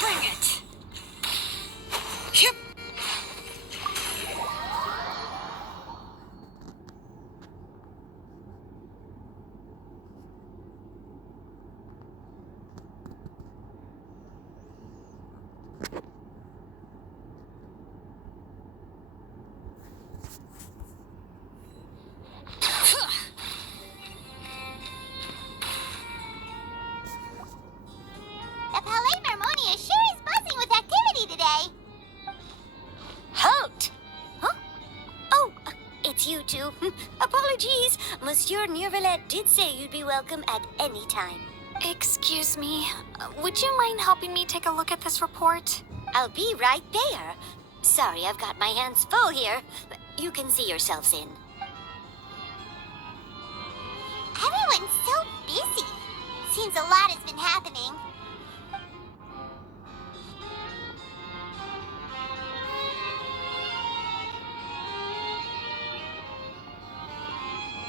Bring it! Yep. The Palais Marmonia sure is buzzing with activity today. Halt! Huh? Oh, it's you two. Apologies. Monsieur Neuvillette did say you'd be welcome at any time. Excuse me, would you mind helping me take a look at this report? I'll be right there. Sorry, I've got my hands full here. You can see yourselves in. Everyone's so busy. Seems a lot has been happening.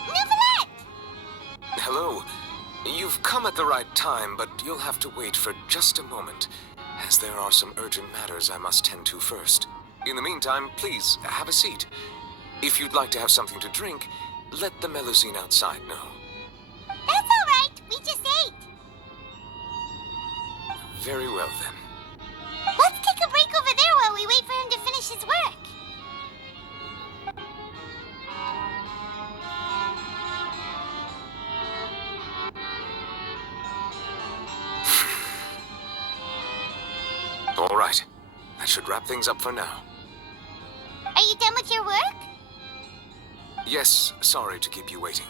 Neuvillette! Hello. You've come at the right time, but you'll have to wait for just a moment, as there are some urgent matters I must tend to first. In the meantime, please, have a seat. If you'd like to have something to drink, let the Melusine outside know. That's all right. We just ate. Very well, then. Let's take a break over there while we wait for him to finish his work. All right. That should wrap things up for now. Are you done with your work? Yes, sorry to keep you waiting.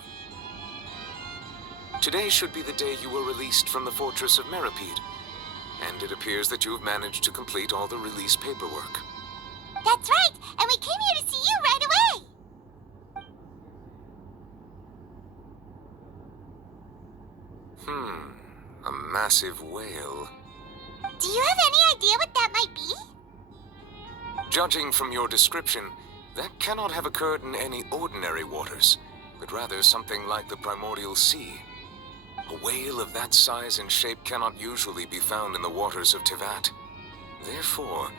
Today should be the day you were released from the Fortress of Meripede, and it appears that you have managed to complete all the release paperwork. That's right, and we came here to see you right away. A massive whale. Do you have any idea what that might be? Judging from your description, that cannot have occurred in any ordinary waters, but rather something like the primordial sea. A whale of that size and shape cannot usually be found in the waters of Tevat. Therefore,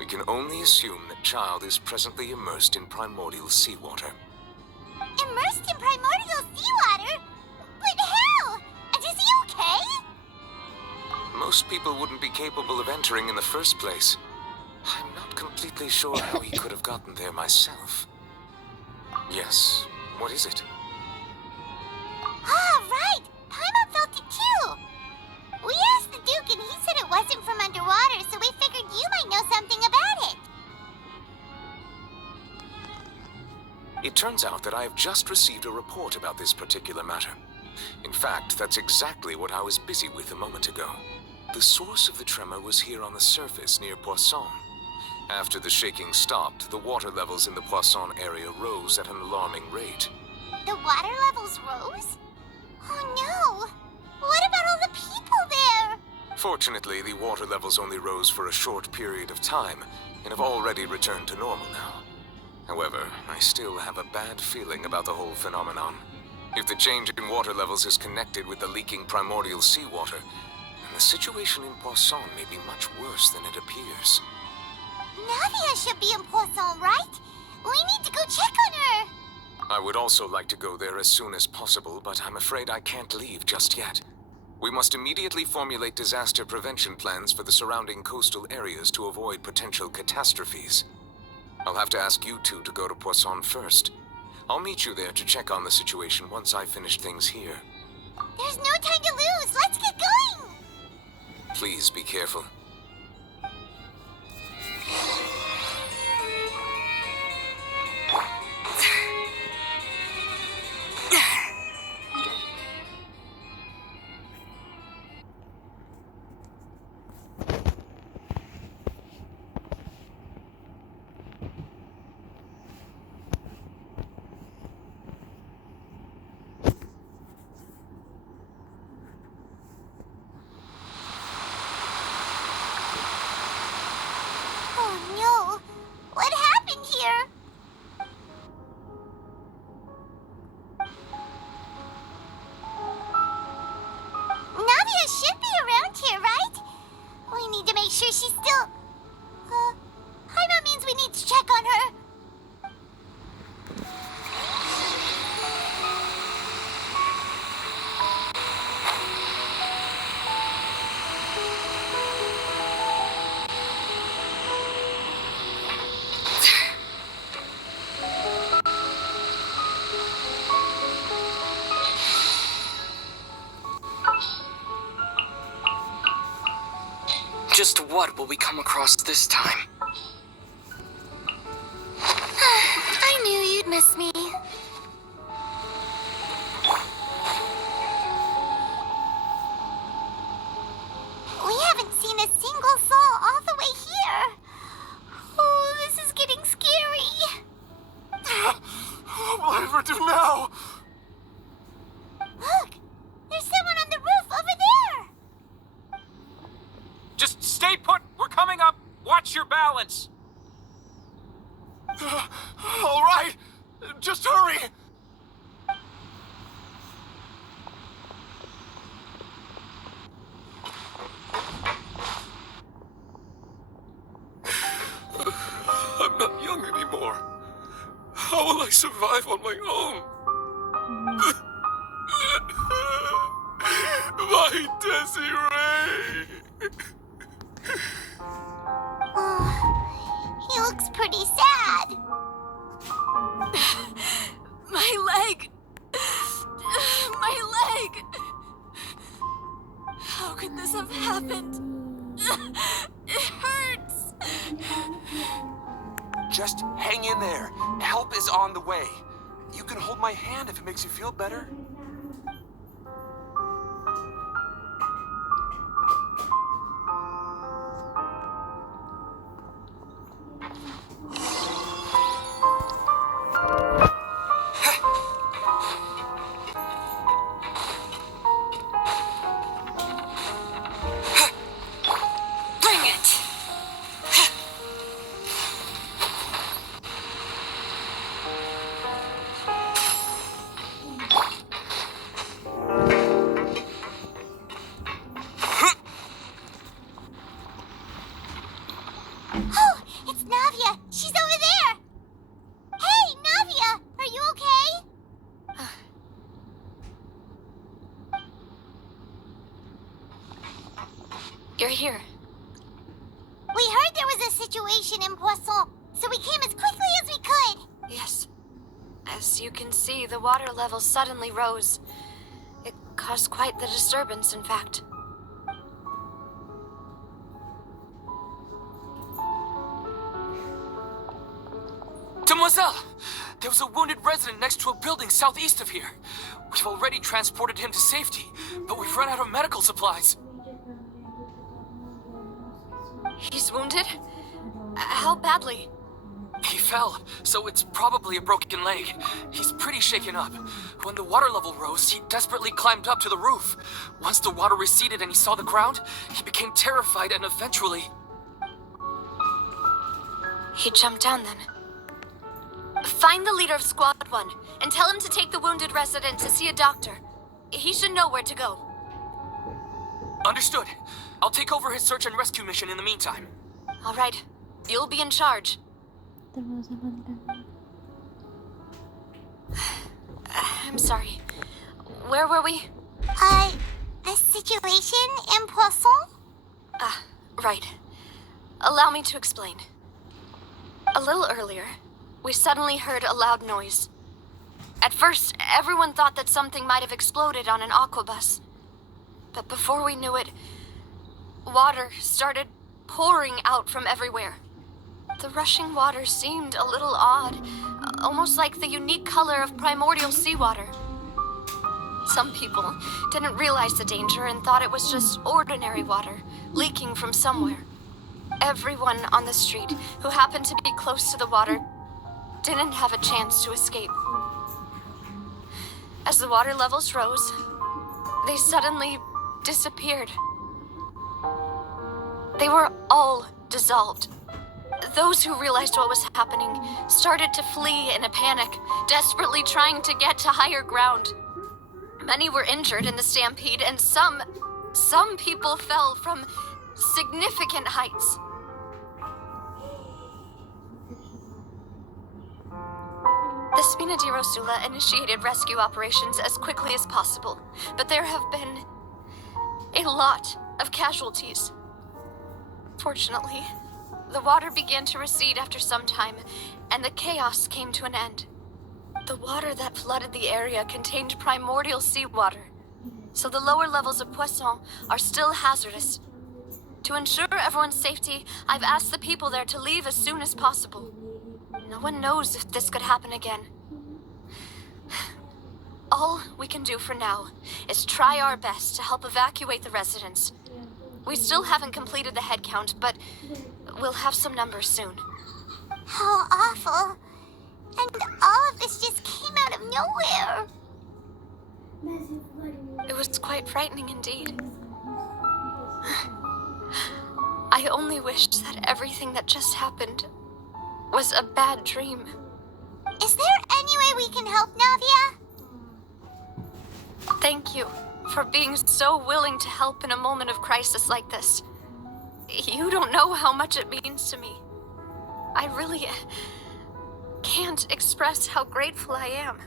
we can only assume that Child is presently immersed in primordial seawater. Immersed in primordial seawater? But how? And is he okay? Most people wouldn't be capable of entering in the first place. I'm not completely sure how he could have gotten there myself. Yes, what is it? Ah, right! Paimon felt it too! We asked the Duke and he said it wasn't from underwater, so we figured you might know something about it. It turns out that I have just received a report about this particular matter. In fact, that's exactly what I was busy with a moment ago. The source of the tremor was here on the surface near Poisson. After the shaking stopped, the water levels in the Poisson area rose at an alarming rate. The water levels rose? Oh no! What about all the people there? Fortunately, the water levels only rose for a short period of time and have already returned to normal now. However, I still have a bad feeling about the whole phenomenon. If the change in water levels is connected with the leaking primordial seawater, then the situation in Poisson may be much worse than it appears. Navia should be in Poisson, right? We need to go check on her! I would also like to go there as soon as possible, but I'm afraid I can't leave just yet. We must immediately formulate disaster prevention plans for the surrounding coastal areas to avoid potential catastrophes. I'll have to ask you two to go to Poisson first. I'll meet you there to check on the situation once I've finished things here. There's no time to lose! Let's get going! Please be careful. Just what will we come across this time? I knew you'd miss me. We haven't seen a single soul all the way here. Oh, this is getting scary. What will I ever do now? Look, there's someone on the roof over there. Just stay put. We're coming up. Watch your balance. All right, just hurry. I'm not young anymore. How will I survive on my own? My Desiree! Oh, he looks pretty sad. My leg! My leg! How could this have happened? It hurts! Just hang in there. Help is on the way. You can hold my hand if it makes you feel better. Oh, it's Navia. She's over there. Hey, Navia, are you okay? You're here. We heard there was a situation in Poisson, so we came as quickly as we could. Yes. As you can see, the water level suddenly rose. It caused quite the disturbance, in fact. Demoiselle! There was a wounded resident next to a building southeast of here. We've already transported him to safety, but we've run out of medical supplies. He's wounded? How badly? He fell, so it's probably a broken leg. He's pretty shaken up. When the water level rose, he desperately climbed up to the roof. Once the water receded and he saw the ground, he became terrified and eventually... He jumped down then. Find the leader of Squad 1 and tell him to take the wounded resident to see a doctor. He should know where to go. Understood. I'll take over his search and rescue mission in the meantime. All right. You'll be in charge. I'm sorry. Where were we? The situation in Poisson? Right. Allow me to explain. A little earlier, we suddenly heard a loud noise. At first, everyone thought that something might have exploded on an aquabus. But before we knew it, water started pouring out from everywhere. The rushing water seemed a little odd, almost like the unique color of primordial seawater. Some people didn't realize the danger and thought it was just ordinary water leaking from somewhere. Everyone on the street who happened to be close to the water didn't have a chance to escape. As the water levels rose, they suddenly disappeared. They were all dissolved. Those who realized what was happening started to flee in a panic, desperately trying to get to higher ground. Many were injured in the stampede, and some people fell from significant heights. The Spina di Rosula initiated rescue operations as quickly as possible, but there have been a lot of casualties. Fortunately, the water began to recede after some time, and the chaos came to an end. The water that flooded the area contained primordial seawater, so the lower levels of Poisson are still hazardous. To ensure everyone's safety, I've asked the people there to leave as soon as possible. No one knows if this could happen again. All we can do for now is try our best to help evacuate the residents. We still haven't completed the head count, but we'll have some numbers soon. How awful. And all of this just came out of nowhere. It was quite frightening indeed. I only wish that everything that just happened was a bad dream. Is there any way we can help, Navia? Thank you for being so willing to help in a moment of crisis like this. You don't know how much it means to me. I really can't express how grateful I am.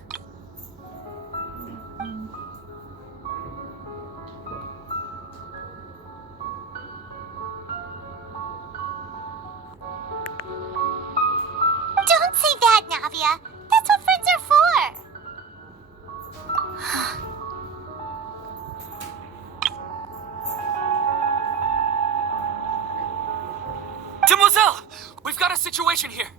Don't say that, Navia. That's what friends are for. Demoiselle! We've got a situation here.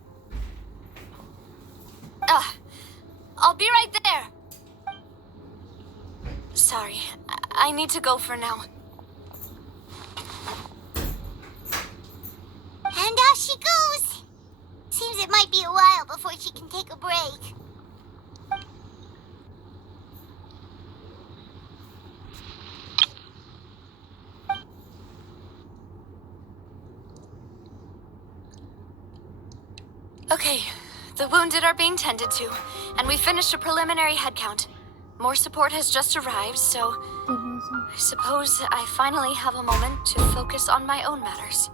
I'll be right there. Sorry, I need to go for now. And off she goes. Seems it might be a while before she can take a break. Okay, the wounded are being tended to, and we finished a preliminary head count. More support has just arrived, so I suppose I finally have a moment to focus on my own matters.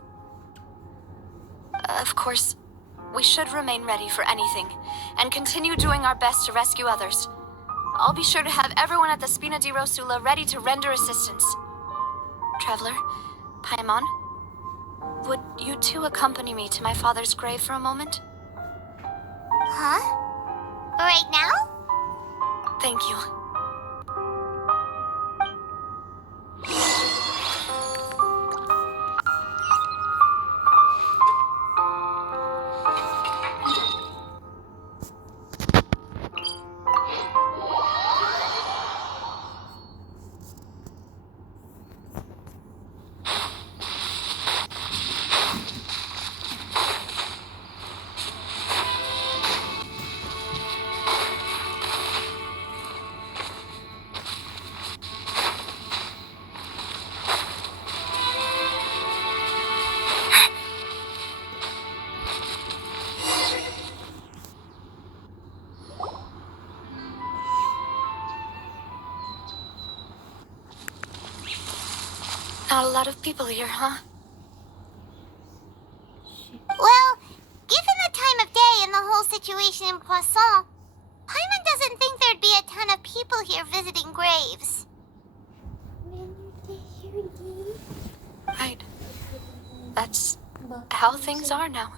Of course, we should remain ready for anything, and continue doing our best to rescue others. I'll be sure to have everyone at the Spina di Rosula ready to render assistance. Traveler, Paimon, would you two accompany me to my father's grave for a moment? Huh? Right now? Thank you. Not a lot of people here, huh? Well, given the time of day and the whole situation in Poisson, Paimon doesn't think there'd be a ton of people here visiting graves. Right. That's how things are now.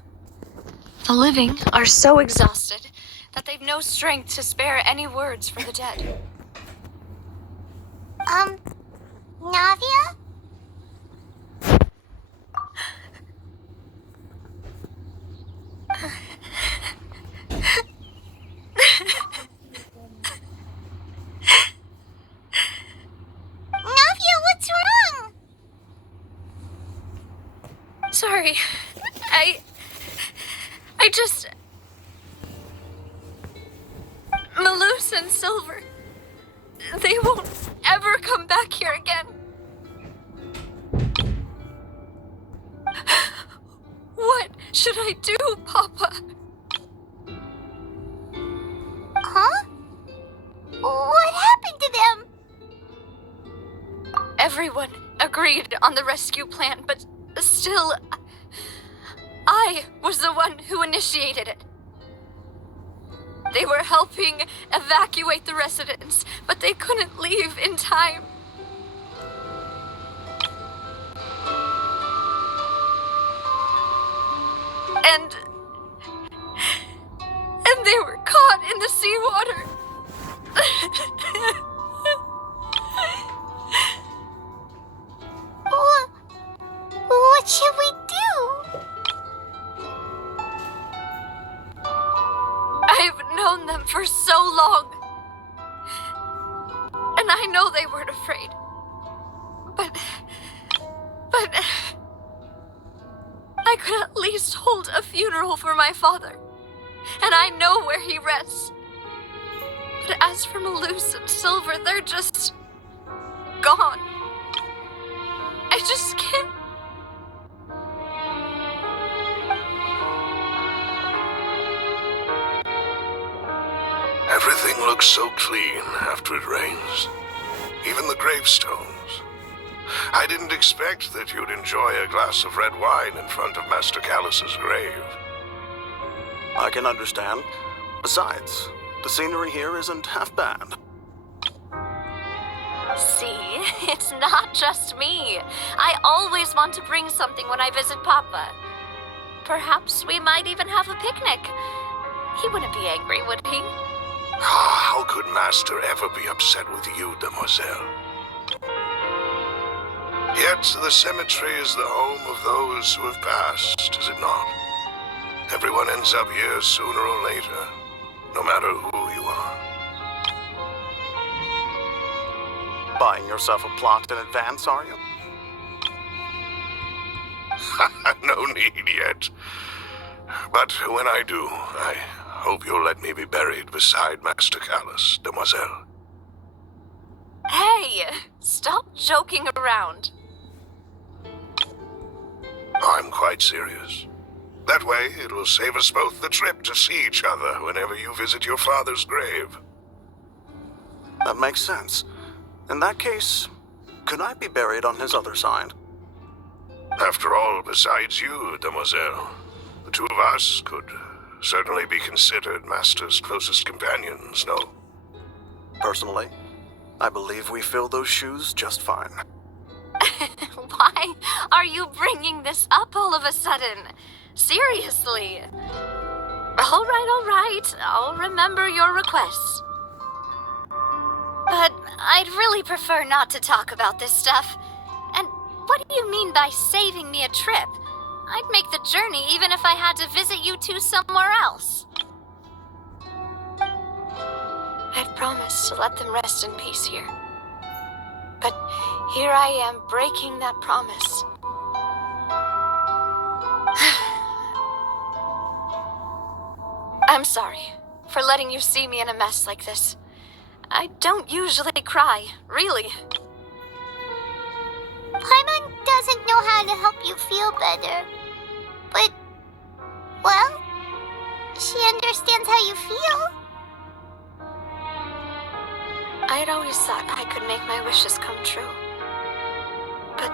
The living are so exhausted that they've no strength to spare any words for the dead. Navia? Navia, what's wrong? Sorry. I just... Melus and Silver. They won't ever come back here again. What should I do, Papa? Huh? What happened to them? Everyone agreed on the rescue plan, but still, I was the one who initiated it. They were helping evacuate the residents, but they couldn't leave in time. And they were caught in the seawater. known them for so long. And I know they weren't afraid. But I could at least hold a funeral for my father. And I know where he rests. But as for Melus and Silver, they're just gone. I just can't. Everything looks so clean after it rains. Even the gravestones. I didn't expect that you'd enjoy a glass of red wine in front of Master Calus's grave. I can understand. Besides, the scenery here isn't half bad. See, it's not just me. I always want to bring something when I visit Papa. Perhaps we might even have a picnic. He wouldn't be angry, would he? How could Master ever be upset with you, Demoiselle? Yet the cemetery is the home of those who have passed, is it not? Everyone ends up here sooner or later, no matter who you are. Buying yourself a plot in advance, are you? No need yet. But when I do, I hope you'll let me be buried beside Master Calus, Demoiselle. Hey, stop joking around. I'm quite serious. That way, it will save us both the trip to see each other whenever you visit your father's grave. That makes sense. In that case, could I be buried on his other side? After all, besides you, Demoiselle, the two of us could certainly be considered Master's closest companions, no? Personally, I believe we fill those shoes just fine. Why are you bringing this up all of a sudden? Seriously. All right. I'll remember your requests. But I'd really prefer not to talk about this stuff. And what do you mean by saving me a trip? I'd make the journey even if I had to visit you two somewhere else. I'd promised to let them rest in peace here. But here I am breaking that promise. I'm sorry for letting you see me in a mess like this. I don't usually cry, really. Paimon doesn't know how to help you feel better. But, well, she understands how you feel. I had always thought I could make my wishes come true. But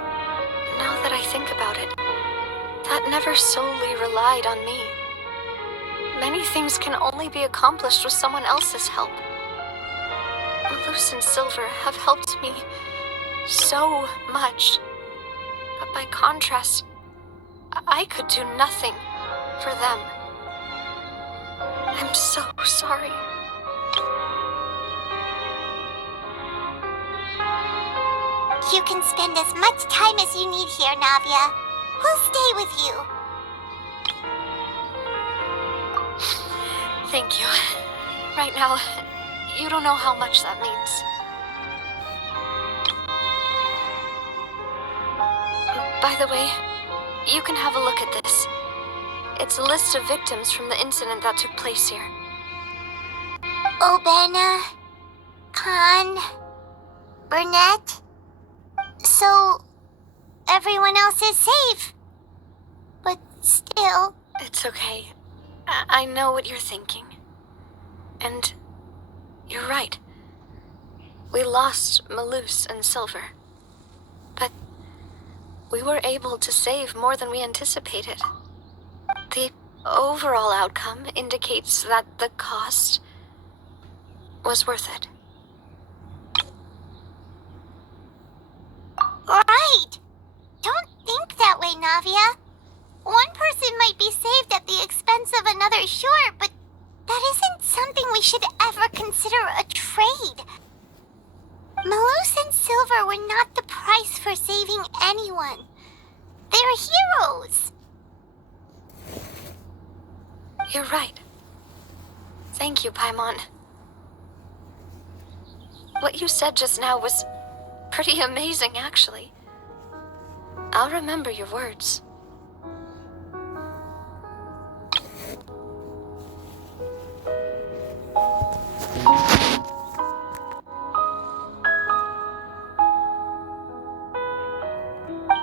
now that I think about it, that never solely relied on me. Many things can only be accomplished with someone else's help. Melus and Silver have helped me so much. But by contrast, I could do nothing for them. I'm so sorry. You can spend as much time as you need here, Navia. We'll stay with you. Thank you. Right now, you don't know how much that means. By the way, you can have a look at this. It's a list of victims from the incident that took place here. Obena, Khan, Burnett. So, everyone else is safe. But still... It's okay. I know what you're thinking. And you're right. We lost Melus and Silver. But we were able to save more than we anticipated. The overall outcome indicates that the cost was worth it. Right! Don't think that way, Navia. One person might be saved at the expense of another, sure, but that isn't something we should ever consider a trade. Melus and Silver were not the price for saving anyone. They're heroes. You're right. Thank you, Paimon. What you said just now was pretty amazing, actually. I'll remember your words.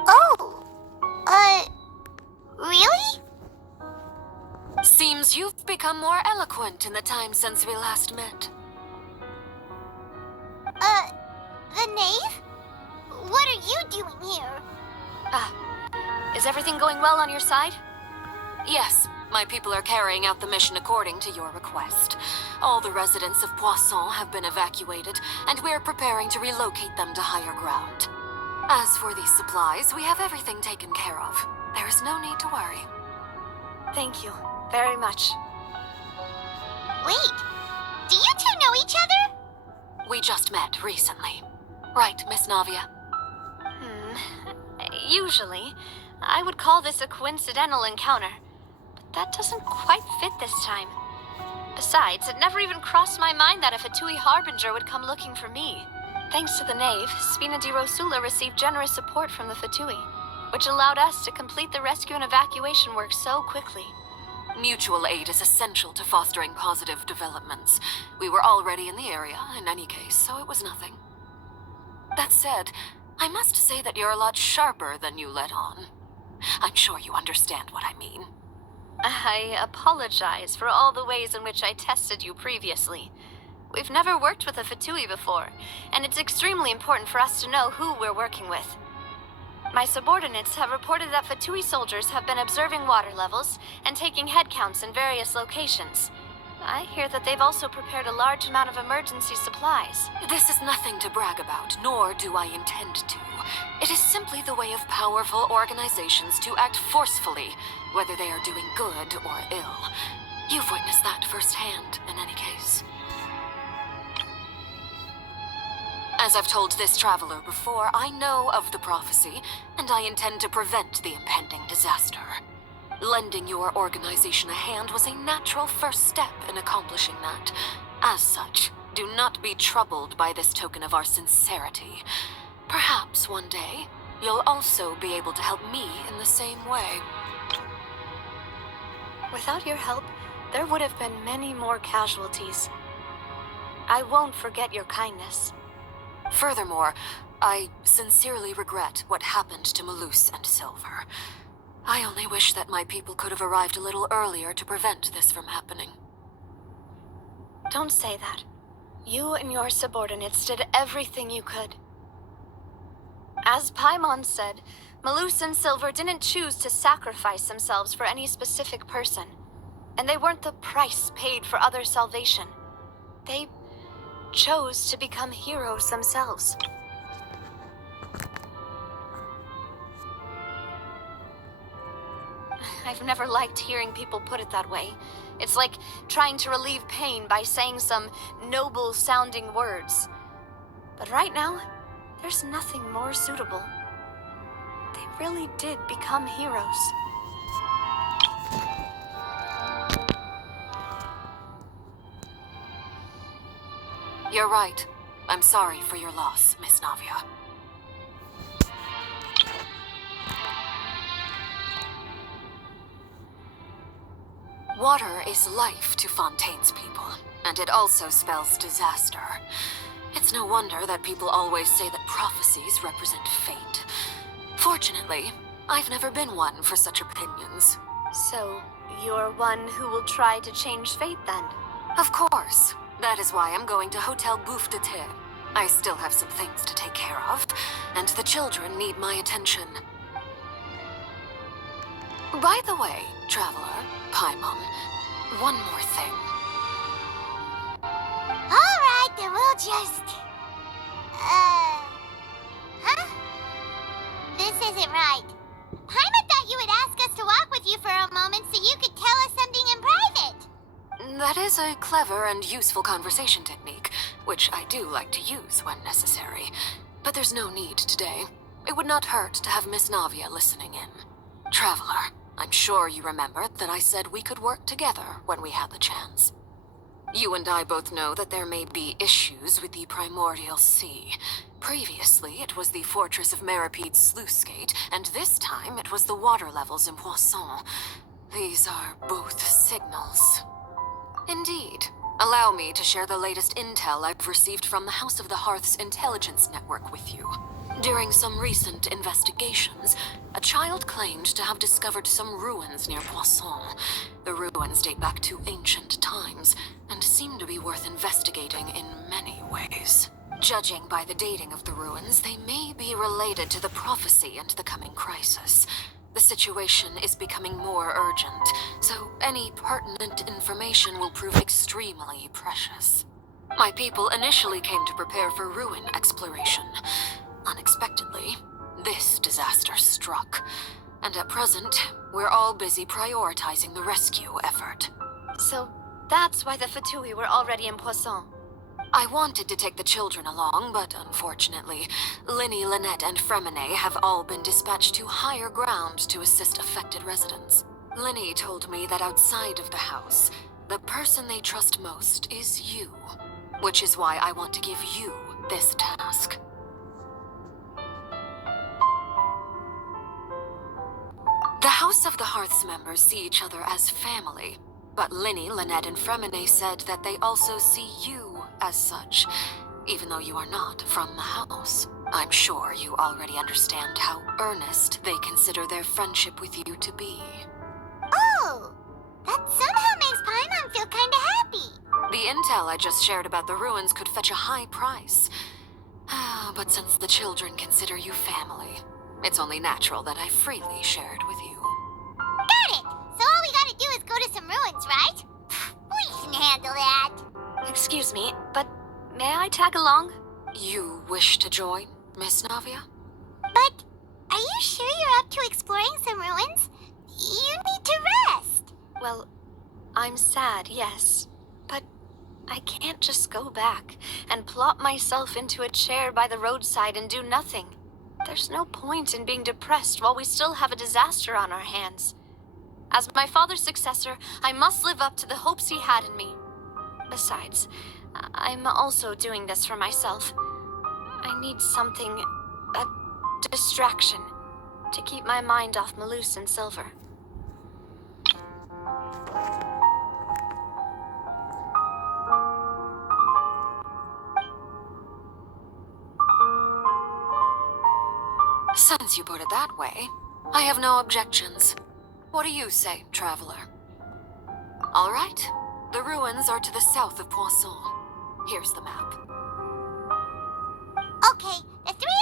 Oh, really? Seems you've become more eloquent in the time since we last met. The knave? What are you doing here? Is everything going well on your side? Yes, my people are carrying out the mission according to your request. All the residents of Poisson have been evacuated, and we're preparing to relocate them to higher ground. As for these supplies, we have everything taken care of. There is no need to worry. Thank you very much. Wait, do you two know each other? We just met recently. Right, Miss Navia? Usually, I would call this a coincidental encounter. But that doesn't quite fit this time. Besides, it never even crossed my mind that a Fatui Harbinger would come looking for me. Thanks to the Knave, Spina di Rosula received generous support from the Fatui, which allowed us to complete the rescue and evacuation work so quickly. Mutual aid is essential to fostering positive developments. We were already in the area, in any case, so it was nothing. That said, I must say that you're a lot sharper than you let on. I'm sure you understand what I mean. I apologize for all the ways in which I tested you previously. We've never worked with a Fatui before, and it's extremely important for us to know who we're working with. My subordinates have reported that Fatui soldiers have been observing water levels and taking head counts in various locations. I hear that they've also prepared a large amount of emergency supplies. This is nothing to brag about, nor do I intend to. It is simply the way of powerful organizations to act forcefully, whether they are doing good or ill. You've witnessed that firsthand, in any case. As I've told this traveler before, I know of the prophecy, and I intend to prevent the impending disaster. Lending your organization a hand was a natural first step in accomplishing that. As such, do not be troubled by this token of our sincerity. Perhaps one day, you'll also be able to help me in the same way. Without your help, there would have been many more casualties. I won't forget your kindness. Furthermore, I sincerely regret what happened to Melus and Silver. I only wish that my people could have arrived a little earlier to prevent this from happening. Don't say that. You and your subordinates did everything you could. As Paimon said, Melus and Silver didn't choose to sacrifice themselves for any specific person, and they weren't the price paid for other salvation. They chose to become heroes themselves. I've never liked hearing people put it that way. It's like trying to relieve pain by saying some noble-sounding words. But right now, there's nothing more suitable. They really did become heroes. You're right. I'm sorry for your loss, Miss Navia. Water is life to Fontaine's people, and it also spells disaster. It's no wonder that people always say that prophecies represent fate. Fortunately, I've never been one for such opinions. So, you're one who will try to change fate then? Of course. That is why I'm going to Hotel Bouffe de Thé. I still have some things to take care of, and the children need my attention. By the way, traveler, Paimon, one more thing. Alright, then we'll just... Huh? This isn't right. Paimon thought you would ask us to walk with you for a moment so you could tell us something in private. That is a clever and useful conversation technique, which I do like to use when necessary. But there's no need today. It would not hurt to have Miss Navia listening in. Traveler, I'm sure you remember that I said we could work together when we had the chance. You and I both know that there may be issues with the primordial sea. Previously, it was the fortress of Maripede's sluice gate, and this time it was the water levels in Poisson. These are both signals. Indeed. Allow me to share the latest intel I've received from the House of the Hearth's intelligence network with you. During some recent investigations, a child claimed to have discovered some ruins near Poisson. The ruins date back to ancient times, and seem to be worth investigating in many ways. Judging by the dating of the ruins, they may be related to the prophecy and the coming crisis. The situation is becoming more urgent, so any pertinent information will prove extremely precious. My people initially came to prepare for ruin exploration. Unexpectedly, this disaster struck, and at present, we're all busy prioritizing the rescue effort. So that's why the Fatui were already in Poisson. I wanted to take the children along, but unfortunately, Linny, Lynette, and Fremine have all been dispatched to higher ground to assist affected residents. Linny told me that outside of the house, the person they trust most is you, which is why I want to give you this task. The House of the Hearth's members see each other as family, but Linny, Lynette, and Fremine said that they also see you as such, even though you are not from the house. I'm sure you already understand how earnest they consider their friendship with you to be. Oh, that somehow makes Paimon feel kinda happy. The intel I just shared about the ruins could fetch a high price. But since the children consider you family, it's only natural that I freely shared with you. Got it! So all we gotta do is go to some ruins, right? We can handle that. Excuse me, but may I tag along? You wish to join, Miss Navia? But are you sure you're up to exploring some ruins? You need to rest. Well, I'm sad, yes. But I can't just go back and plop myself into a chair by the roadside and do nothing. There's no point in being depressed while we still have a disaster on our hands. As my father's successor, I must live up to the hopes he had in me. Besides, I'm also doing this for myself. I need something, a distraction, to keep my mind off Melus and Silver. Since you put it that way, I have no objections. What do you say, traveler? All right. The ruins are to the south of Poisson. Here's the map. Okay, the three